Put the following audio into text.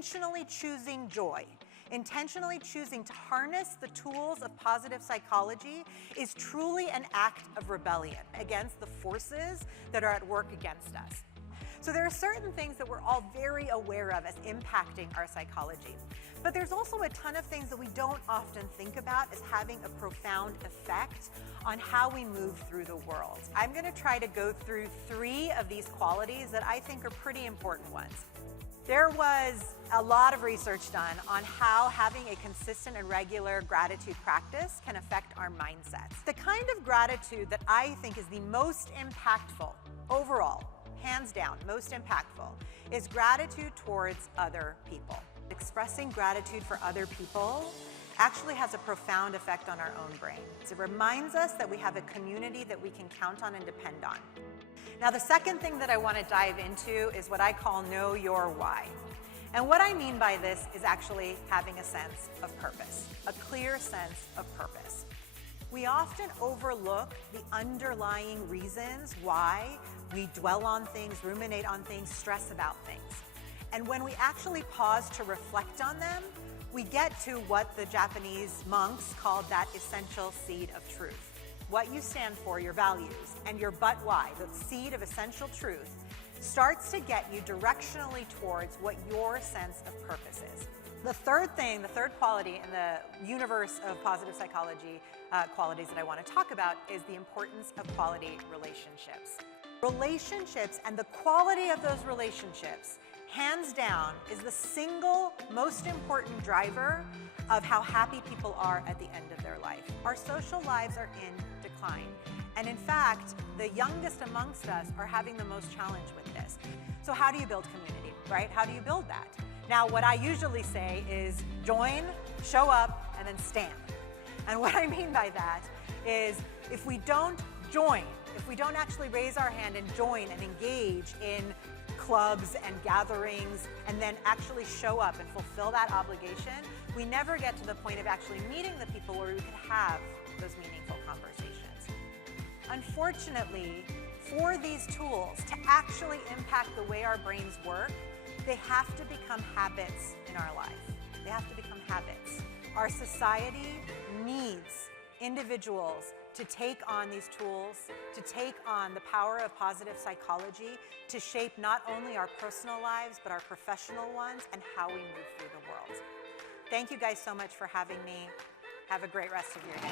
intentionally choosing joy, intentionally choosing to harness the tools of positive psychology is truly an act of rebellion against the forces that are at work against us. So there are certain things that we're all very aware of as impacting our psychology. But there's also a ton of things that we don't often think about as having a profound effect on how we move through the world. I'm going to try to go through 3 of these qualities that I think are pretty important ones. There was a lot of research done on how having a consistent and regular gratitude practice can affect our mindsets. The kind of gratitude that I think is the most impactful overall, hands down, most impactful, is gratitude towards other people. Expressing gratitude for other people actually has a profound effect on our own brains. It reminds us that we have a community that we can count on and depend on. Now, the second thing that I want to dive into is what I call know your why. And what I mean by this is actually having a sense of purpose, a clear sense of purpose. We often overlook the underlying reasons why we dwell on things, ruminate on things, stress about things. And when we actually pause to reflect on them, we get to what the Japanese monks called that essential seed of truth. What you stand for, your values, and your but why, the seed of essential truth, starts to get you directionally towards what your sense of purpose is. The third thing, the third quality in the universe of positive psychology qualities that I want to talk about is the importance of quality relationships. Relationships and the quality of those relationships, hands down, is the single most important driver of how happy people are at the end of their life. Our social lives are in decline. And in fact, the youngest amongst us are having the most challenge with this. So how do you build community, right? How do you build that? Now, what I usually say is join, show up, and then stand. And what I mean by that is if we don't join, if we don't actually raise our hand and join and engage in clubs and gatherings and then actually show up and fulfill that obligation, we never get to the point of actually meeting the people where we could have those meaningful conversations. Unfortunately, for these tools to actually impact the way our brains work, they have to become habits in our life. They have to become habits. Our society needs individuals to take on these tools, to take on the power of positive psychology, to shape not only our personal lives, but our professional ones and how we move through the world. Thank you guys so much for having me. Have a great rest of your day.